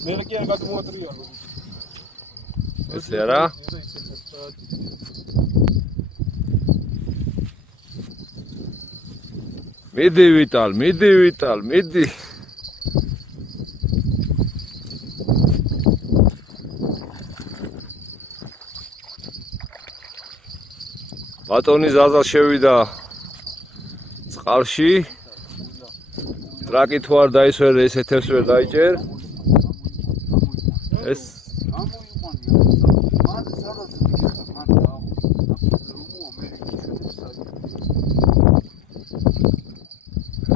მე კი არ გადმოატრიალო. ესე არა? მიდი ვიტალ, მიდი. ბატონი ზაზა შევიდა წყალში. ტრაკი თუ არ დაისვერ, ეს ეთერს ვერ დაიჭერ. ეს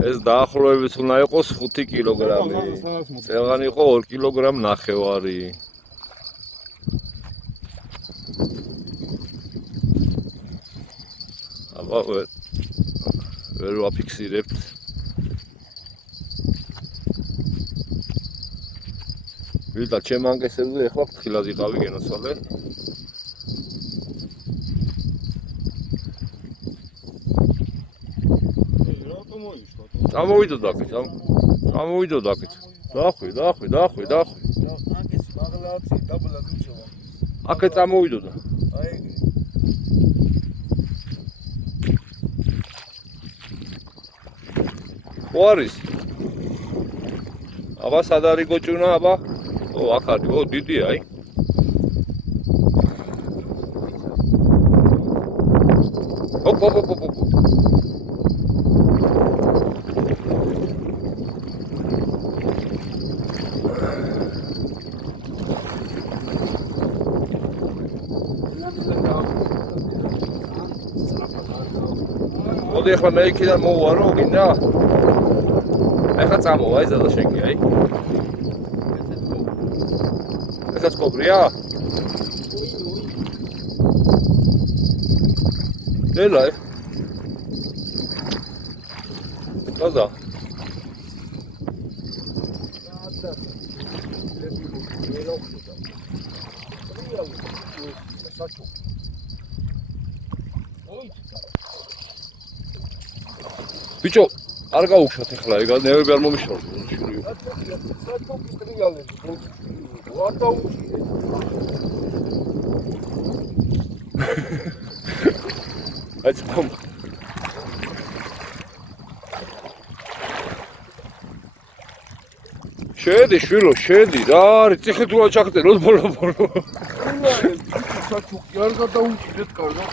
ეს დაახლოებით უნდა იყოს 5 კილოგრამი. წელღანი იყო 2 კილოგრამ ნახევარი. აბა ვერ ვაფიქსირებთ. ვიდა ჩემ ანგესებზე ეხლა ფრთხილად იყავი გენოცვალე. Წამოვიდო დაკეთ, წამოვიდო დაკეთ. დახვი. ანგეს მაღლაცი დაბლა გიჩოვა. აქეთ წამოვიდო და. აი ხო არის? აბა სად არის გოჭუნა, აბა? ო, აქ არის, ო, დიდია, აი. ოპ. მოდი ახლა მე იქიდან მოვარო, გინდა? ახლა წამოვა ეს ზადა შენ კი, აი. ესაც კობრია? დელაი. კაზა. ბიჭო, არ გაუშვათ ახლა, ეგ ნერვები არ მომიშალოთ. აი წამ. შედი შვილო, შედი, რა არის, ციხე თუ არ ჩახტეროთ ბოლო. საჩუქი არ გადაუჭირეთ კარგად.